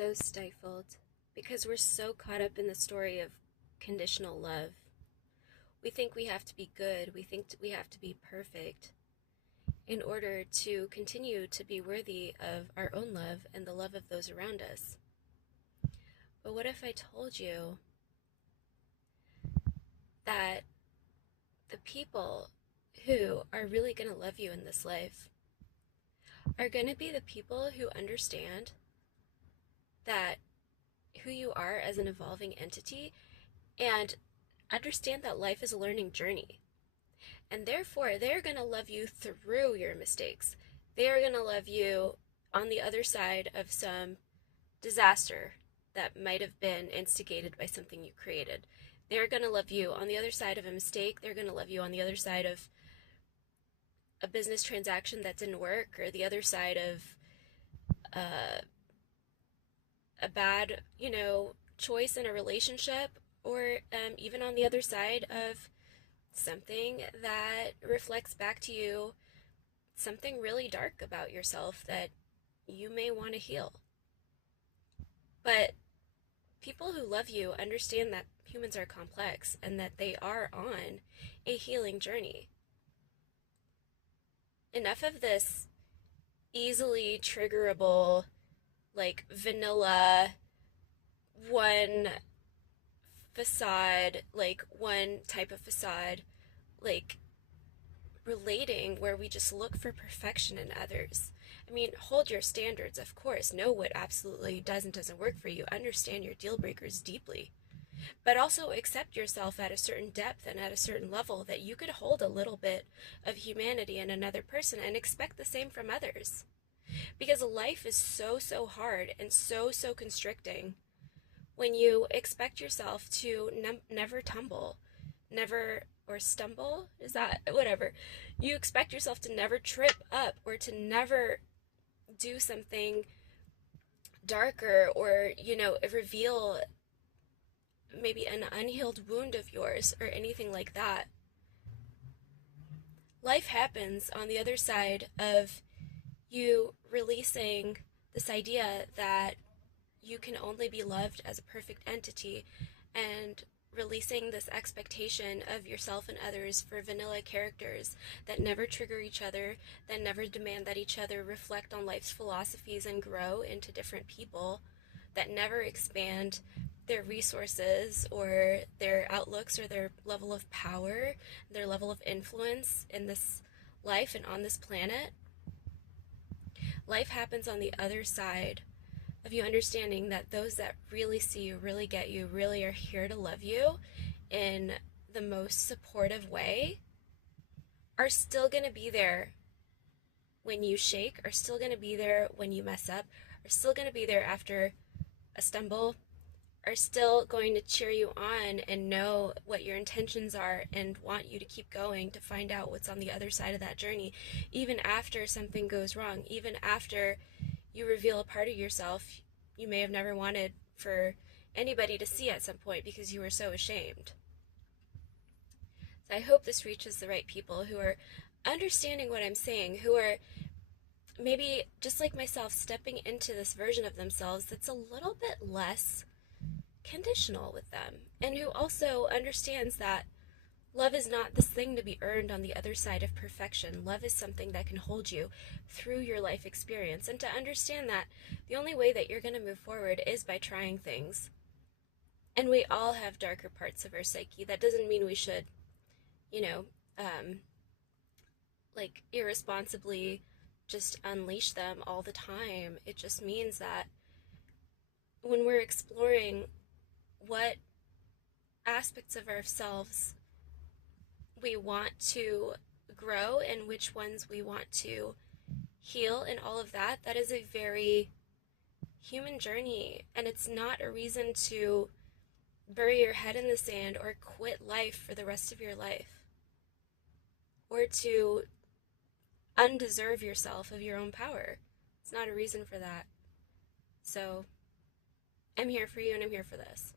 So stifled because we're so caught up in the story of conditional love. We think we have to be good, we think we have to be perfect in order to continue to be worthy of our own love and the love of those around us. But what if I told you that the people who are really going to love you in this life are going to be the people who understand that who you are as an evolving entity and understand that life is a learning journey. And therefore, they're going to love you through your mistakes. They are going to love you on the other side of some disaster that might have been instigated by something you created. They're going to love you on the other side of a mistake. They're going to love you on the other side of a business transaction that didn't work, or the other side of a bad, choice in a relationship, or even on the other side of something that reflects back to you something really dark about yourself that you may want to heal. But people who love you understand that humans are complex and that they are on a healing journey. Enough of this easily triggerable, like vanilla, one facade, like one type of facade, like relating where we just look for perfection in others. I mean, hold your standards, of course. Know what absolutely does and doesn't work for you. Understand your deal breakers deeply. But also accept yourself at a certain depth and at a certain level that you could hold a little bit of humanity in another person and expect the same from others. Because life is so hard and so constricting when you expect yourself to never tumble, never, or stumble, is that whatever, you expect yourself to never trip up or to never do something darker, or reveal maybe an unhealed wound of yours or anything like that. Life happens on the other side of you releasing this idea that you can only be loved as a perfect entity, and releasing this expectation of yourself and others for vanilla characters that never trigger each other, that never demand that each other reflect on life's philosophies and grow into different people, that never expand their resources or their outlooks or their level of power, their level of influence in this life and on this planet. Life happens on the other side of you understanding that those that really see you, really get you, really are here to love you in the most supportive way, are still going to be there when you shake, are still going to be there when you mess up, are still going to be there after a stumble, are still going to cheer you on and know what your intentions are and want you to keep going to find out what's on the other side of that journey, even after something goes wrong, even after you reveal a part of yourself you may have never wanted for anybody to see at some point because you were so ashamed. So I hope this reaches the right people who are understanding what I'm saying, who are maybe just like myself stepping into this version of themselves that's a little bit less conditional with them, and who also understands that love is not this thing to be earned on the other side of perfection. Love is something that can hold you through your life experience, and to understand that the only way that you're going to move forward is by trying things. And we all have darker parts of our psyche. That doesn't mean we should, like irresponsibly just unleash them all the time. It just means that when we're exploring what aspects of ourselves we want to grow and which ones we want to heal and all of that, that is a very human journey. And it's not a reason to bury your head in the sand or quit life for the rest of your life, or to undeserve yourself of your own power. It's not a reason for that. So I'm here for you, and I'm here for this.